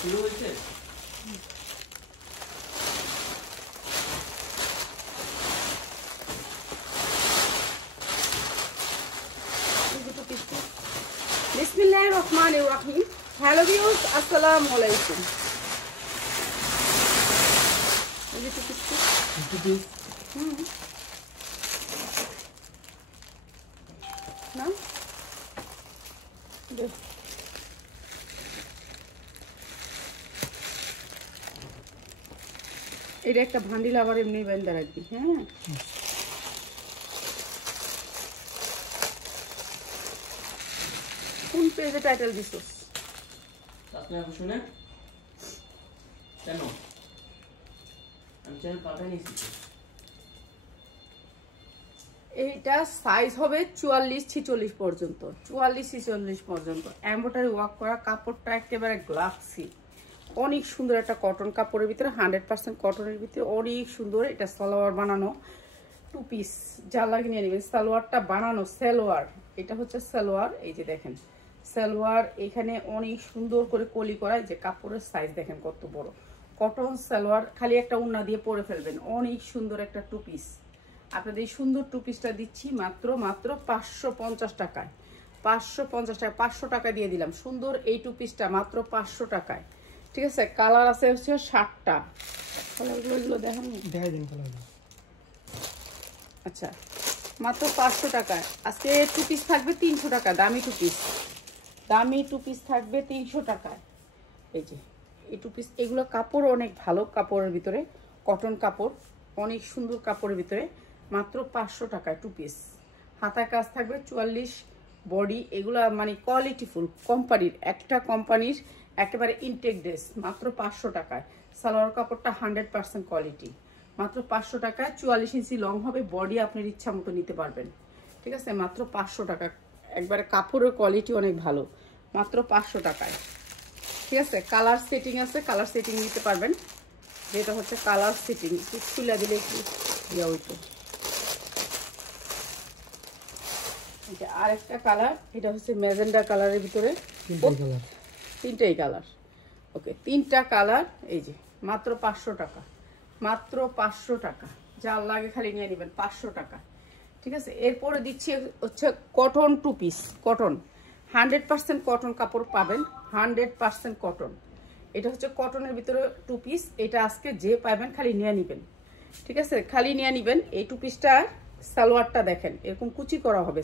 শুরু হয়েছে। বিসমিল্লাহির রহমানির রহিম। হ্যালো ভিউয়ার্স, আসসালামু আলাইকুম। এই যে টুপিস না এটা একটা ভান্ডিল আবার এমনি বেঁধে রাখবি। হ্যাঁ, কোন পেজে টাইটেল দিছস? আপনি আপু শুনে কেন আমি চ্যানেল পাল্টাই নিয়েছি। এইটা সাইজ হবে 44-46 পর্যন্ত, 44-46 পর্যন্ত। এমব্রয়ডারি ওয়ার্ক করা, কাপড়টা একেবারে গ্লাসি, অনেক সুন্দর একটা কটন কাপড়ের ভিতরে, 100% কটনের ভিতরে, অনেক সুন্দর। এটা সালোয়ার বানানো, টু পিস, যা লাগে নিয়ে নেবেন। সালোয়ারটা বানানো সালোয়ার, এটা হচ্ছে সালোয়ার। এই যে দেখেন সালোয়ার, এখানে অনেক সুন্দর করে কলি করা। যে কাপড়ের সাইজ দেখেন কত বড়, কটন সালোয়ার, খালি একটা উন্না দিয়ে পরে ফেলবেন। অনেক সুন্দর একটা টু পিস। আপনাদের এই সুন্দর টু পিসটা দিচ্ছি মাত্র 550 টাকায়। 550 টাকা, 500 টাকা দিয়ে দিলাম। সুন্দর এই টু পিসটা মাত্র 500 টাকায়। ঠিক আছে, কালার আছে হচ্ছে 60টা। কালারগুলো দেখেন, দেখাই দিন কালার। আচ্ছা, মাত্র 500 টাকায়। আজকে টু পিস থাকবে 300 টাকা, দামি টু পিস। দামি টু পিস থাকবে 300 টাকায়। এই যে এই টু পিস, এগুলো কাপড় অনেক ভালো, কাপড়ের ভিতরে কটন কাপড়, অনেক সুন্দর কাপড়ের ভিতরে, মাত্র 500 টাকায় টু পিস। হাতার কাজ থাকবে 44, বডি এগুলা মানে কোয়ালিটিফুল, কোম্পানির, একটা কোম্পানির একেবারে ইনটেক ড্রেস, মাত্র 500 টাকায়। সালোয়ার কাপড়টা 100% কোয়ালিটি, মাত্র 500 টাকায়। 44 ইঞ্চি লং হবে, বডি আপনার ইচ্ছা মতো নিতে পারবেন। ঠিক আছে, মাত্র 500 টাকা। একবারে কাপড়ের কোয়ালিটি অনেক ভালো, মাত্র 500 টাকায়। ঠিক আছে, কালার সেটিং আছে, কালার সেটিং নিতে পারবেন। যেটা হচ্ছে কালার সেটিং, খুলে দিলে একটু ইয়া হইতো। এটা আরেকটা কালার, এটা হচ্ছে ম্যাজেন্ডা কালারের ভিতরে, তিনটাই কালার। ওকে, তিনটা কালার। এই যে মাত্র 500 টাকা, মাত্র 500 টাকা। যার লাগে খালি নিয়ে নেবেন, 500 টাকা। ঠিক আছে, এরপরে দিচ্ছি হচ্ছে cotton two piece. Cotton 100% cotton কাপড় পাবেন, 100% কটন। এটা হচ্ছে কটনের ভিতরে টু পিস। এটা আজকে যে পাবেন খালি নিয়ে নেবেন। ঠিক আছে, খালি নিয়ে নেবেন। এই টু পিসটা সালোয়ারটা দেখেন, এরকম কুচি করা হবে।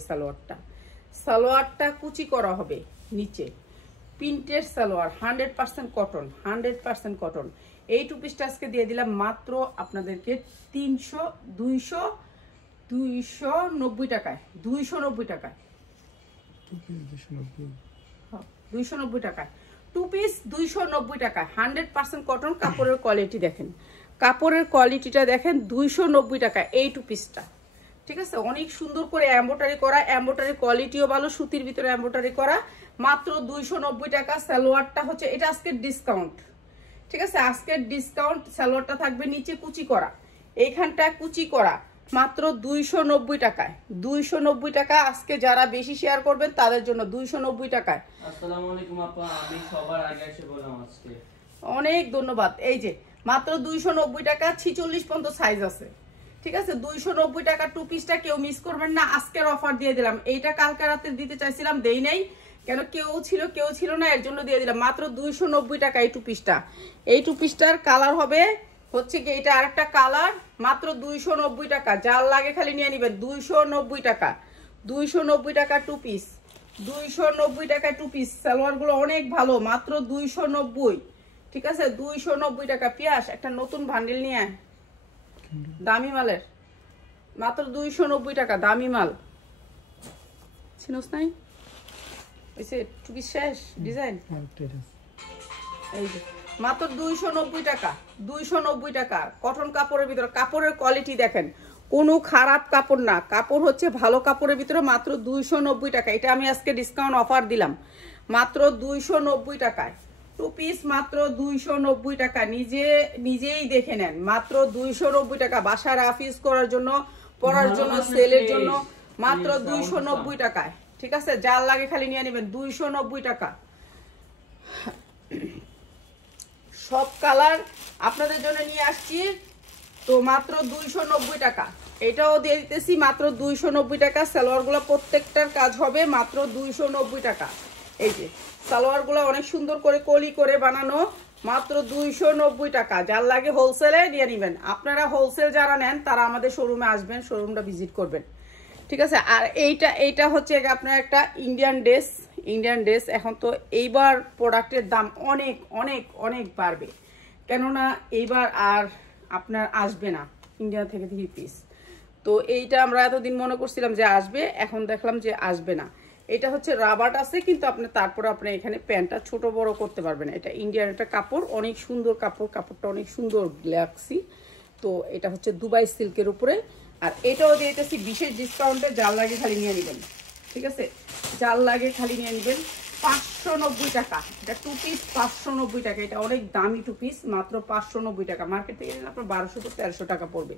সালোয়ারটা কুচি করা হবে নিচে, প্রিন্টের সালোয়ার, 100% কটন, 100% কটন। এই টু পিসটা আজকে দিয়ে দিলাম মাত্র আপনাদেরকে 290 টাকায়। 290 টাকায়, 290 টাকায় টু পিস, 290 টাকায়। 100% কটন, কাপড়ের কোয়ালিটি দেখেন, কাপড়ের কোয়ালিটিটা দেখেন। 290 টাকা এই টু পিসটা। ঠিক আছে, অনেক সুন্দর করে এমব্রয়ডারি করা, এমব্রয়ডারি কোয়ালিটিও ভালো, সুতির ভিতরে এমব্রয়ডারি করা, মাত্র 290 টাকা। সালোয়ারটা হচ্ছে এটা আজকের ডিসকাউন্ট। ঠিক আছে, আজকের ডিসকাউন্ট। সালোয়ারটা থাকবে নিচে কুচি করা, এইখানটা কুচি করা, মাত্র 290 টাকায়। 290 টাকা। আজকে যারা বেশি শেয়ার করবেন তাদের জন্য 290 টাকায়। আসসালামু আলাইকুম আপা, আমি সবার আগে এসে বললাম আজকে অনেক ধন্যবাদ। এই যে মাত্র 290 টাকা, 46 পর্যন্ত সাইজ আছে। ঠিক আছে, 290 টাকা টু পিসটা কেউ মিস করবেন না। আজকের অফার দিয়ে দিলাম। এইটা কালকে রাতে দিতে চাইছিলাম, দেই নাই, কেন কেউ ছিল না, এর জন্য দিয়ে দিলাম মাত্র 290 টাকা এই টু পিসটা। এই টু পিসটার কালার হবে হচ্ছে কি, এটা আরেকটা কালার, মাত্র 290 টাকা। যার লাগে খালি নিয়ে নেবেন, 290 টাকা। 290 টাকা টু পিস, 290 টাকা টু পিস। সালোয়ারগুলো অনেক ভালো, মাত্র 290। ঠিক আছে, 290 টাকা। পিয়াস একটা নতুন ভান্ডিল নিয়ে আয়, দামি মালের, মাত্র 290 টাকা, দামি মাল। চিনোস নাই? টু পিস শেষ ডিজাইন। এই যে মাত্র 290 টাকা, 290 টাকা। কটন কাপড়ের ভিতরে, কাপড়ের কোয়ালিটি দেখেন, কোনো খারাপ কাপড় না, কাপড় হচ্ছে ভালো কাপড়ের ভিতরে, মাত্র 290 টাকা। এটা আমি আজকে ডিসকাউন্ট অফার দিলাম মাত্র 290 টাকায় টু পিস, মাত্র 290 টাকা। নিজেই দেখে নেন, মাত্র 290 টাকা। বাসায় অফিস করার জন্য, পড়ার জন্য, সেলের জন্য, মাত্র 290 টাকায়। ঠিক আছে, যার লাগে খালি নিয়ে নেবেন, 290 টাকা। সব কালার আপনাদের জন্য নিয়ে আসছি, তো মাত্র 290 টাকা। এটাও দিয়ে দিতেছি মাত্র 290 টাকা। সালোয়ারগুলো প্রত্যেকটার কাজ হবে মাত্র 290 টাকা। এই যে সালোয়ারগুলো অনেক সুন্দর করে কলি করে বানানো, মাত্র 290 টাকা। যার লাগে হোলসেলে নিয়ে নেবেন। আপনারা হোলসেল যারা নেন তারা আমাদের শোরুমে আসবেন, শোরুমটা ভিজিট করবেন, ঠিক আছে। আর এইটা হচ্ছে আপনার একটা ইন্ডিয়ান ড্রেস। এখন তো এইবার প্রোডাক্টের দাম অনেক অনেক অনেক বাড়বে, কেননা এইবার আর আপনার আসবে না ইন্ডিয়া থেকে 3 পিস। তো এইটা আমরা এতদিন মনে করছিলাম যে আসবে, এখন দেখলাম যে আসবে না। এটা হচ্ছে রাবাট আছে, কিন্তু তারপরে আপনি এখানে প্যান্টটা ছোট বড় করতে পারবেন। এটা ইন্ডিয়ান একটা কাপড়, অনেক সুন্দর কাপড়টা অনেক সুন্দর গ্লাক্সি। তো এটা হচ্ছে দুবাই সিল্কের উপরে। আর এটাও দিয়েছি বিশেষ ডিসকাউন্টে, যার লাগে খালি নিয়ে নেবেন, ঠিক আছে। যার লাগে খালি নিয়ে নেবেন 590 টাকা। এটা 2 পিস 590 টাকা। এটা অনেক দামি 2 পিস, মাত্র 590 টাকা। মার্কেট থেকে নিলে আপনার 1200 থেকে 1300 টাকা পড়বে,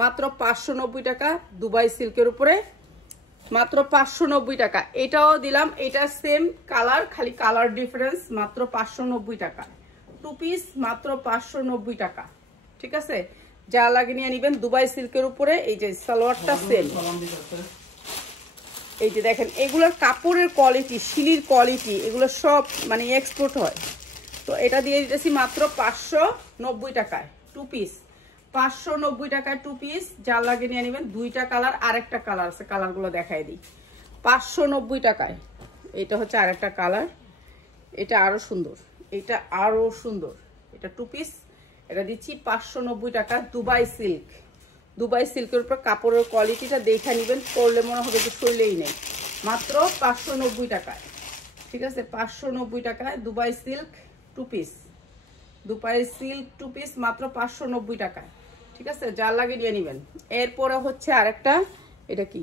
মাত্র 590 টাকা দুবাই সিল্কের উপরে, মাত্র 590 টাকা। এটাও দিলাম, এটা সেম কালার, খালি কালার ডিফারেন্স, মাত্র 590 টাকা 2 পিস, মাত্র 590 টাকা, ঠিক আছে। যা লাগে নিয়ে নেবেন দুবাই সিল্কের উপরে। এই যে সালোয়ারটা সেম, এই যে দেখেন এগুলোর কাপড়ের কোয়ালিটি, শিলির কোয়ালিটি, এগুলো সব মানে এক্সপোর্ট হয়। তো এটা দিয়ে দিতেছি মাত্র 590 টাকায় 2 পিস, 590 টাকায় 2 পিস। যা লাগে নিয়ে নেবেন। 2টা কালার, আরেকটা কালার আছে, কালারগুলো দেখাই দিই। 590 টাকায় এটা হচ্ছে আরেকটা কালার, এটা আরো সুন্দর, এটা আরো সুন্দর। এটা 2 পিস, এটা দিচ্ছি 590 টাকা দুবাই সিল্ক। দুবাই সিল্কের উপর কাপড়ের কোয়ালিটিটা দেখে নেবেন, পরলে মনে হবে যে শৈলেই নেই, মাত্র 590 টাকায়, ঠিক আছে। 590 টাকায় Dubai silk 2 piece, Dubai silk 2 piece, মাত্র 590 টাকায়, ঠিক আছে। যার লাগে নিয়ে নেবেন। এরপরে হচ্ছে আরেকটা, এটা কি,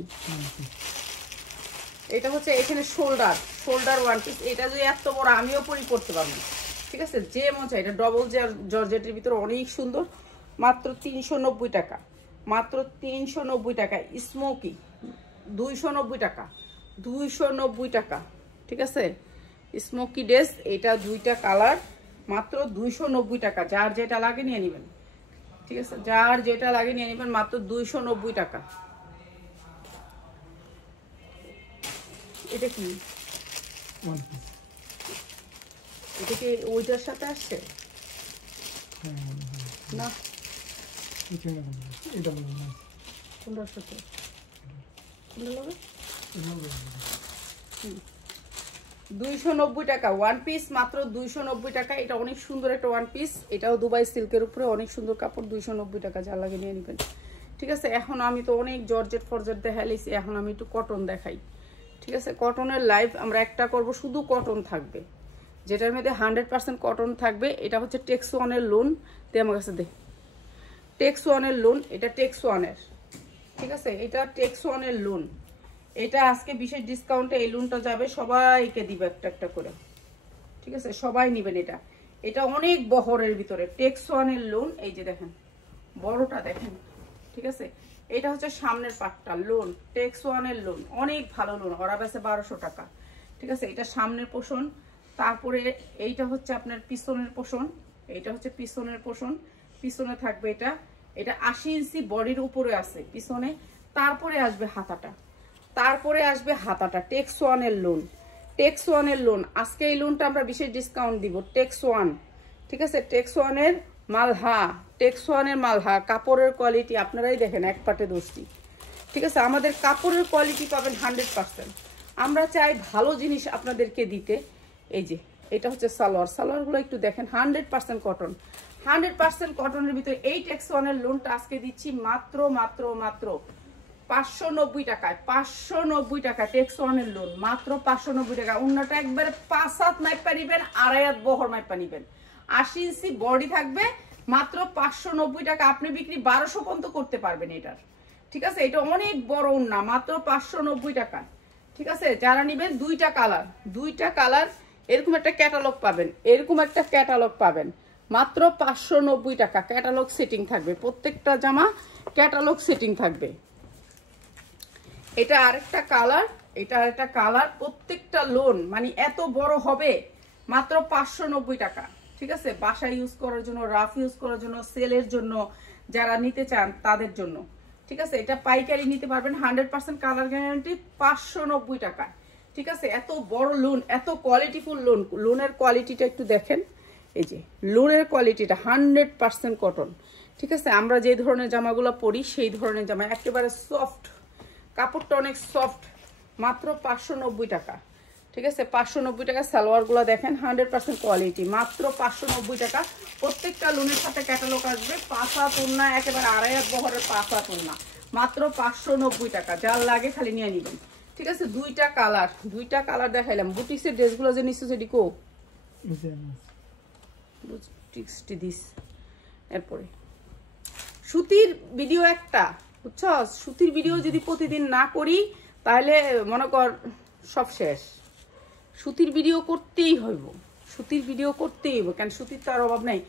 এটা হচ্ছে এখানে শোল্ডার 1 পিস। এটা যদি এত বড় আমিও পরতে পারবো, ঠিক আছে। যে মনে চাই, এটা ডবল জর্জেটের ভিতরে অনেক সুন্দর, মাত্র 390 টাকা, মাত্র 390 টাকা। স্মোকি 290 টাকা, 290 টাকা, ঠিক আছে। স্মোকি ড্রেস, এটা 2টা কালার, মাত্র 290 টাকা। যার যেটা লাগে নিয়ে নেবেন, ঠিক আছে। যার যেটা লাগে নিয়ে নেবেন, মাত্র 290 টাকা। এটা কি, এটা কি ওইটার সাথে আসছে না? কোনটার সাথে, কোনটা লাগবে? 290 টাকা 1 পিস, মাত্র 290 টাকা। এটা অনেক সুন্দর একটা 1 পিস, এটাও দুবাই সিল্কের উপরে, অনেক সুন্দর কাপড়, 290 টাকা। যা লাগে নিয়ে নেবেন, ঠিক আছে। এখন আমি তো অনেক জর্জেট ফরজেট দেখাইছি, এখন আমি একটু কটন দেখাই, ঠিক আছে। কটনের লাইভ আমরা একটা করব, শুধু কটন থাকবে, যেটার মধ্যে 100% কটন থাকবে। এটা হচ্ছে টেক্সওয়ানের লোন, তে আমার কাছে দে, টেক্সওয়ানের লোন, এটা টেক্সওয়ানের, ঠিক আছে। এটা টেক্সওয়ানের লোন, এটা আজকে বিশেষ ডিসকাউন্টে এই লোনটা যাবে, সবাইকে দিবে একটা একটা করে, ঠিক আছে। সবাই নেবেন এটা। এটা অনেক বহরের ভিতরে টেক্সওয়ানের লোন। এই যে দেখেন বড়টা দেখেন, ঠিক আছে। এটা হচ্ছে সামনের পাটটা লোন, টেক্সওয়ানের লোন, অনেক ভালো লোন, ওরা বেছে 1200 টাকা, ঠিক আছে। এটা সামনের পোষণ। তারপরে এইটা হচ্ছে আপনার পিছনের পোষণ, এইটা হচ্ছে পিছনের পোষণ, পিছনে থাকবে এটা। এটা 80 ইঞ্চি বডির উপরে আছে পিছনে। তারপরে আসবে হাতাটা, তারপরে আসবে হাতাটা। টেক্সওয়ানের লোন, টেক্সওয়ানের লোন। আজকে এই লোনটা আমরা বিশেষ ডিসকাউন্ট দিব, টেক্সওয়ান, ঠিক আছে। টেক্সওয়ানের মালহা, টেক্সওয়ানের মালহা। কাপড়ের কোয়ালিটি আপনারাই দেখেন, এক পাটে দোষটি, ঠিক আছে। আমাদের কাপড়ের কোয়ালিটি পাবেন 100%। আমরা চাই ভালো জিনিস আপনাদেরকে দিতে। এই যে এটা হচ্ছে সালোয়ারগুলো একটু দেখেন, 100% কটন, 100% কটনের ভিতরে এই টেক্সওয়ানের লোনটা আজকে দিচ্ছি মাত্র মাত্র মাত্র 590 টাকায়, 590 টাকা টেক্সওয়ানের লোন, মাত্র 590 টাকা। অন্যটা একবারে 5 হাত মাইপা নিবেন, 2.5 হাত বহর মাইপা নিবেন, 80 ইঞ্চি বডি থাকবে, মাত্র 590 টাকা। আপনি বিক্রি 1200 পর্যন্ত করতে পারবেন এটার, ঠিক আছে। এটা অনেক বড় ওন্না, মাত্র 590 টাকা, ঠিক আছে। যারা নিবেন 2টা কালার, এরকম একটা ক্যাটালগ পাবেন, এরকম একটা ক্যাটালগ পাবেন, মাত্র 590 টাকা। ক্যাটালগ সেটিং থাকবে, প্রত্যেকটা জামা ক্যাটালগ সেটিং থাকবে। এটা আরেকটা কালার, এটা আরেকটা কালার। প্রত্যেকটা লোন মানে এত বড় হবে, মাত্র 590 টাকা, ঠিক আছে, বাসায় ইউজ করার জন্য, রাফ ইউজ করার জন্য, সেলের জন্য যারা নিতে চান তাদের জন্য। ঠিক আছে, এটা পাইকারি নিতে পারবেন, 100% কালার গ্যারান্টি, 590 টাকা। ঠিক আছে, এত বড় লোন, এত কোয়ালিটিফুল লোন। লোনের কোয়ালিটিটা একটু দেখেন, এই যে লোনের কোয়ালিটিটা 100% কটন। ঠিক আছে, আমরা যে ধরনের জামাগুলো পরি সেই ধরনের জামা, একেবারে সফট, কাপড়টা অনেক সফট, মাত্র 590 টাকা। ঠিক আছে, 590 টাকা। সালোয়ারগুলো দেখেন 100% কোয়ালিটি, মাত্র 590 টাকা। প্রত্যেকটা লোনের সাথে ক্যাটালগ আসবে, 5 হাত ওড়না, একেবারে 2.5 হাত বহরের 5 হাত ওড়না, মাত্র 590 টাকা। যার লাগে খালি নিয়ে নেবেন। ঠিক আছে, দুইটা কালার দেখাইলাম। বুটিক্সের ড্রেসগুলো যে নিচ্ছে সেটি কো দিস। এরপরে সুতির ভিডিও একটা, বুঝছো, সুতির ভিডিও যদি প্রতিদিন না করি তাহলে মনে কর সব শেষ। সুতির ভিডিও করতেই হইব, সুতির ভিডিও করতেই হইব, কেন সুতির তো আর অভাব নাই।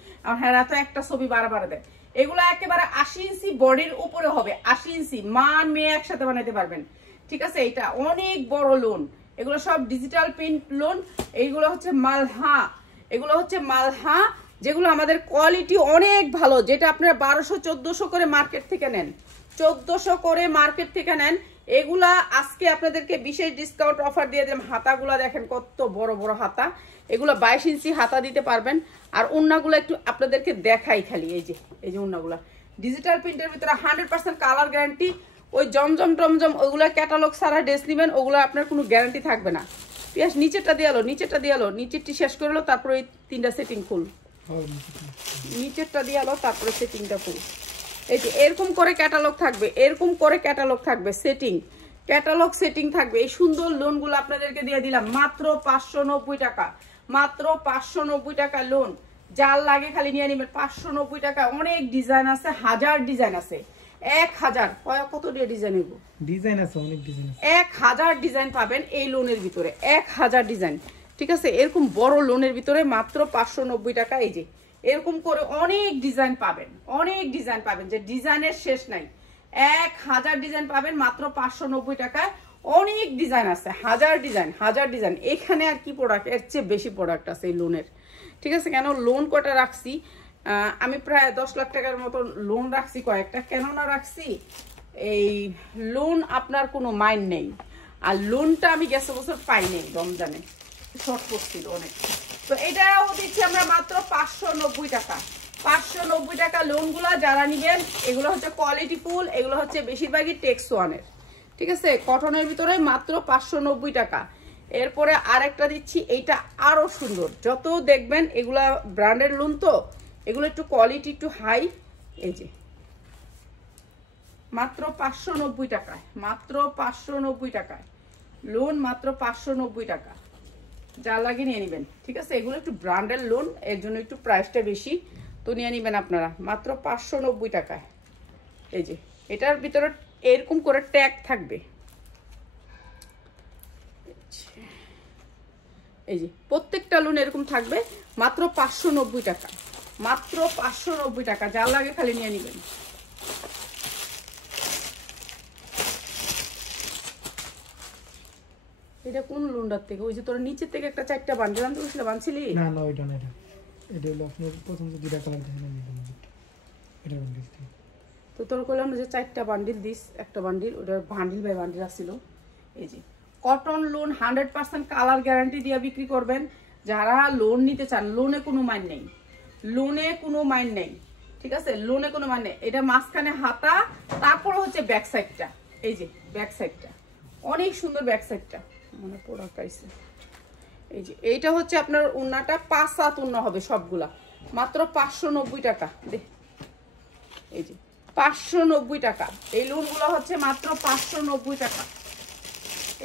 হ্যাঁ, তো একটা ছবি বারবার দেয়। এগুলো একেবারে 80 ইঞ্চি বডির উপরে হবে, 80 ইঞ্চি, মান মেয়ে একসাথে বানাইতে পারবেন। ঠিক আছে, এটা অনেক বড় লোন, এগুলো সব ডিজিটাল প্রিন্ট লোন। এইগুলো হচ্ছে মালহা, এগুলো হচ্ছে মালহা, যেগুলো আমাদের কোয়ালিটি অনেক ভালো, যেটা আপনারা 1200-1400 করে মার্কেট থেকে নেন, 1400 করে মার্কেট থেকে নেন। এগুলা আজকে আপনাদেরকে বিশেষ ডিসকাউন্ট অফার দিয়ে দিলাম। হাতাগুলা দেখেন কত বড় বড় হাতা, এগুলো 22 ইঞ্চি হাতা দিতে পারবেন। আর ওন্নাগুলো একটু আপনাদেরকে দেখাই খালি, এই যে ওন্নাগুলা ডিজিটাল প্রিন্টের ভিতরে 100% কালার গ্যারান্টি। ওই জমজম টমজম ওইগুলো ক্যাটালগ সারা ড্রেস নেবেন, ওগুলো আপনার কোনো গ্যারান্টি থাকবে না। পিয়াস নিচেরটা দিয়ে আলো, নিচেরটি শেষ করে এলো, তারপরে ওই 3টা সেটিং খুল, নিচেরটা দিয়ে আলো, তারপরে সেটিংটা খুল। এই যে এরকম করে ক্যাটালগ থাকবে, এরকম করে ক্যাটালগ থাকবে, ক্যাটালগ সেটিং থাকবে। এই সুন্দর লোনগুলো আপনাদেরকে দিয়ে দিলাম মাত্র 590 টাকা, মাত্র 590 টাকা লোন। যার লাগে খালি নিয়ে নেবেন, 590 টাকা। অনেক ডিজাইন আছে, 1000 ডিজাইন আছে, 1000 কত দিয়ে ডিজাইন আছে, অনেক ডিজাইন আছে, 1000 ডিজাইন পাবেন এই লোনের ভিতরে, 1000 ডিজাইন। ঠিক আছে, এরকম বড় লোনের ভিতরে মাত্র 590 টাকা। এই যে এরকম করে অনেক ডিজাইন পাবেন, অনেক ডিজাইন পাবেন, যে ডিজাইনের শেষ নাই। 1000 ডিজাইন পাবেন মাত্র 590 টাকায়। অনেক ডিজাইন আছে, 1000 ডিজাইন। এখানে আর কি প্রোডাক্ট, এর চেয়ে বেশি প্রোডাক্ট আছে এই লোনের। ঠিক আছে, কেন লোন কটা রাখছি আমি, প্রায় 10 লাখ টাকার মতো লোন রাখছি কয়েকটা। কেন না রাখছি, এই লোন আপনার কোনো মাইন্ড নেই, আর লোনটা আমি গেছে বছর পাই নেই, রমজানে শর্ট করছিল অনেক। তো এটাও দিচ্ছি আমরা মাত্র 590 টাকা, 590 টাকা লোনগুলো যারা নিবেন। এগুলো হচ্ছে কোয়ালিটি ফুল, এগুলো হচ্ছে বেশিরভাগই টেক্স ওয়ানের। ঠিক আছে, কটনের ভিতরে মাত্র 590 টাকা। এরপরে আরেকটা দিচ্ছি, এইটা আরো সুন্দর, যত দেখবেন এগুলা ব্র্যান্ডের লোন, তো এগুলো একটু কোয়ালিটি একটু হাই। এই যে মাত্র 590 টাকায়, মাত্র 590 টাকায় লোন, মাত্র 590 টাকা। যা লাগে নিয়ে নেবেন। ঠিক আছে, এগুলো একটু ব্র্যান্ডের লোন, এর জন্য একটু প্রাইসটা বেশি, তো নিয়ে নেবেন আপনারা মাত্র 590 টাকায়। এই যে এটার ভিতরে এরকম করে ট্যাগ থাকবে, এই যে প্রত্যেকটা লোন এরকম থাকবে, মাত্র 590 টাকা, মাত্র 590 টাকা। যা লাগে খালি নিয়ে নেবেন। এটা কোন লোনটার থেকে? ওই যে তোর নিচের থেকে একটা 4টা বান্ডিল আনতে বলছিল, বানছিলি? না না, ওইটা না, এটা হলো আপনার প্রথম যে 2টা কালার দেখেন, এটা বান্ডিল। তো তোর কইলাম যে 4টা বান্ডিল দিস, একটা বান্ডিল, ওটা বান্ডিল বাই বান্ডিল আসছিল। এই যে কটন লোন 100% কালার গ্যারান্টি দিয়ে বিক্রি করবেন। যারা লোন নিতে চান, লোনে কোনো মাইন্ড নেই, লোনে কোনো মাইন্ড নেই। ঠিক আছে, লোনে কোনো মাইন্ড নেই। এটা মাঝখানে হাতা, তারপরে হচ্ছে ব্যাক সাইডটা, এই যে ব্যাক সাইডটা অনেক সুন্দর, ব্যাক সাইডটা মানে প্রোডাক্ট আইছে। এই যে এইটা হচ্ছে আপনার ওন্নাটা, 5 হাত ওন্না হবে সবগুলা, মাত্র 590 টাকা। এই যে 590 টাকা। এই লোনগুলো হচ্ছে মাত্র 590 টাকা,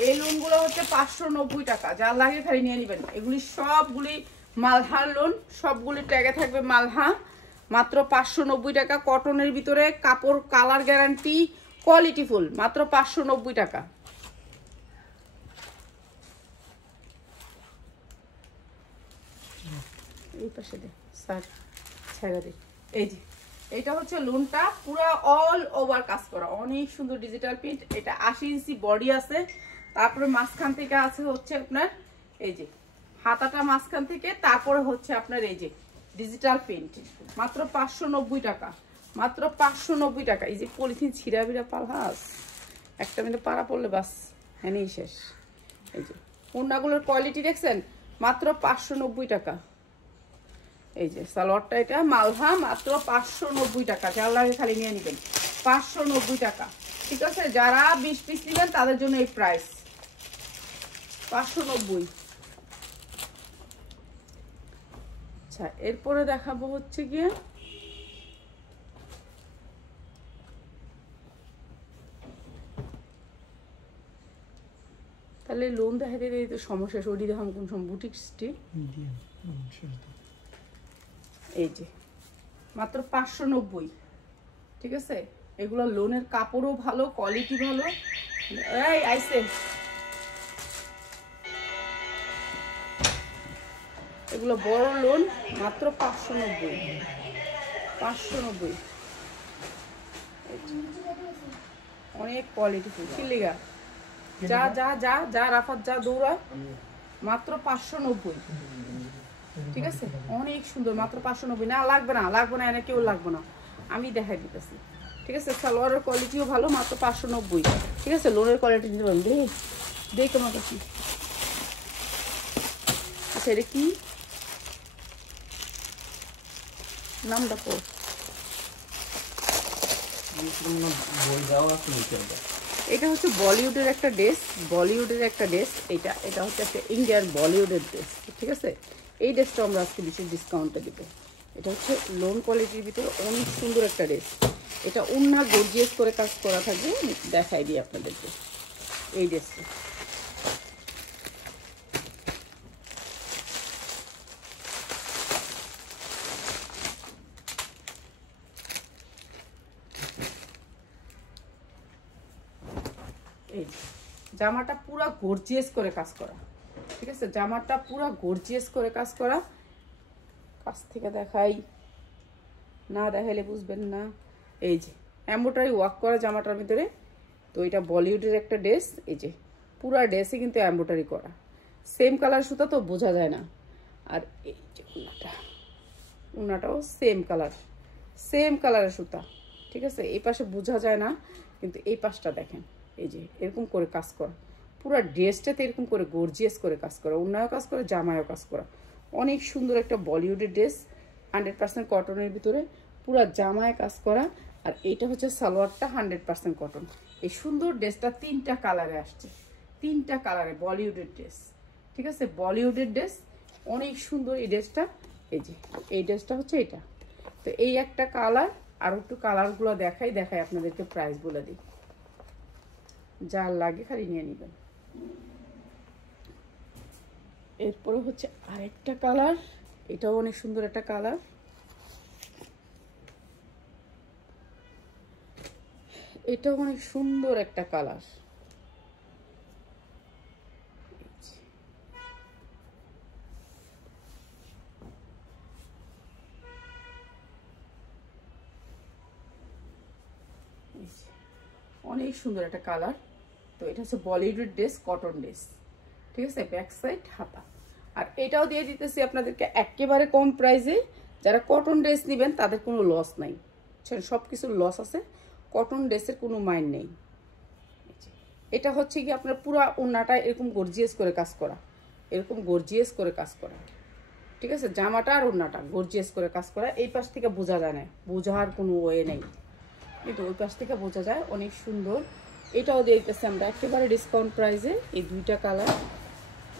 এই লোনগুলো হচ্ছে 590 টাকা। যা লাগে খালি নিয়ে নেবেন। এগুলি সবগুলি মালহার লোন, সবগুলি ট্যাগে থাকবে মালহা, মাত্র 590 টাকা। কটনের ভিতরে, কাপড় কালার গ্যারান্টি, কোয়ালিটি ফুল, মাত্র 590 টাকা। এই পাশে দে স্যার, ছাইরা দে। এই যে এটা হচ্ছে লোনটা, পুরো অল ওভার কাজ করা, অনেক সুন্দর ডিজিটাল প্রিন্ট। এটা 80 ইঞ্চি বডি আছে, তারপরে মাঝখান থেকে আছে হচ্ছে আপনার এই যে হাতাটা মাঝখান থেকে, তারপরে হচ্ছে আপনার এই যে ডিজিটাল প্রিন্ট, মাত্র 590 টাকা, মাত্র 590 টাকা। এই যে পলিথিন ছিঁড়া বিড়া পালহাস, একটা মিনিট পাড়া পড়লে বাস হ্যাঁ শেষ। এই যে ওড়নাগুলোর কোয়ালিটি দেখছেন, মাত্র 590 টাকা। এই যে সালোয়ারটা এটা মালহা, মাত্র 590 টাকা। যার লাগে খালি নিয়ে নেবেন, 590 টাকা। ঠিক আছে, যারা 20 পিস নেবেন তাদের জন্য এই প্রাইস 590। আচ্ছা, এরপরে দেখাবো হচ্ছে গিয়ে তাহলে লোন দেখাতে দিই তো সমস্যা। ওটি দেখাম কোন সময় বুটিক স্টিল। এই যে মাত্র 590। ঠিক আছে, এগুলো লোনের কাপড়ও ভালো, কোয়ালিটি ভালো। এই আইসে এগুলো বড় লোন, মাত্র 590। 590 অনেক কোয়ালিটি ফুল। চিল্লিগা যা যা যা যা রাফাত যা দৌড়া, মাত্র 590। ঠিক আছে, অনেক সুন্দর, মাত্র 590। না লাগবে না, লাগবে না, এনে কেউ লাগবে না, আমি দেখাই দিতেছি। ঠিক আছে, সালোয়ারের কোয়ালিটিও ভালো, মাত্র 590। ঠিক আছে, লোনের কোয়ালিটি দিতে পারেন। দেখ তোমার কাছে। আচ্ছা, এটা কি নামটা পর এটা হচ্ছে বলিউডের একটা ড্রেস, বলিউডের একটা ড্রেস। এটা হচ্ছে একটা ইন্ডিয়ান বলিউডের ড্রেস। ঠিক আছে, এই ড্রেসটা আমরা আজকে বিশেষ ডিসকাউন্টে দেবো। এটা হচ্ছে লোন কোয়ালিটির ভিতরে অনেক সুন্দর একটা ড্রেস। এটা ওড়না গর্জিয়াস করে কাজ করা থাকবে, দেখাই দিই আপনাদেরকে এই ড্রেসটা। এই জামাটা পুরো গর্জিয়াস করে কাজ করা। ঠিক আছে, জামাটা পুরো গর্জিয়াস করে কাজ করা। কাছ থেকে দেখাই, না দেখাইলে বুঝবেন না। এই যে এমব্রয়ডারি ওয়ার্ক করা জামাটার ভিতরে। তো এটা বলিউডের একটা ড্রেস। এই যে পুরা ড্রেসে কিন্তু এমব্রয়ডারি করা, সেম কালার সুতা, তো বোঝা যায় না। আর এই যে ওড়নাটাও সেম কালার, সেম কালারের সুতা। ঠিক আছে, এই পাশে বোঝা যায় না, কিন্তু এই পাশটা দেখেন। এই যে এরকম করে কাজ করা, পুরো ড্রেসটাতে এরকম করে গর্জিয়াস করে কাজ করা, ওড়নায়ও কাজ করা, জামায়ও কাজ করা। অনেক সুন্দর একটা বলিউডের ড্রেস, 100% কটনের ভিতরে, পুরো জামায় কাজ করা। আর এইটা হচ্ছে সালোয়ারটা 100% কটন। এই সুন্দর ড্রেসটা 3টা কালারে আসছে, 3টা কালারে বলিউডের ড্রেস। ঠিক আছে, বলিউডের ড্রেস অনেক সুন্দর এই ড্রেসটা। এই যে এই ড্রেসটা হচ্ছে এটা। তো এই একটা কালার, আর একটু কালারগুলো দেখাই আপনাদেরকে প্রাইস বলে দিই। যার লাগে খালি নিয়ে নেবেন। এরপরে হচ্ছে আরেকটা কালার, এটাও অনেক সুন্দর একটা কালার। এটাও অনেক সুন্দর একটা কালার। অনেক সুন্দর একটা কালার। তো এটা হচ্ছে বলিউডের ড্রেস, কটন ড্রেস। ঠিক আছে, ব্যাক সাইড হাতা। আর এটাও দিয়ে দিতেছি আপনাদেরকে একেবারে কম প্রাইসে। যারা কটন ড্রেস নেবেন তাদের কোনো লস নাই, সব কিছুর লস আছে, কটন ড্রেসের কোনো মাইন্ড নেই। এটা হচ্ছে কি আপনার পুরো ওড়নাটা এরকম গর্জিয়াস করে কাজ করা, এরকম গর্জিয়াস করে কাজ করা। ঠিক আছে, জামাটা আর ওড়নাটা গর্জিয়াস করে কাজ করা। এই পাশ থেকে বোঝা যায় না, বোঝার কোনো ওয়ে নেই, কিন্তু ওই পাশ থেকে বোঝা যায়। অনেক সুন্দর। এটাও দিয়ে দিতেছি আমরা একেবারে ডিসকাউন্ট প্রাইসে। এই 2টা কালার,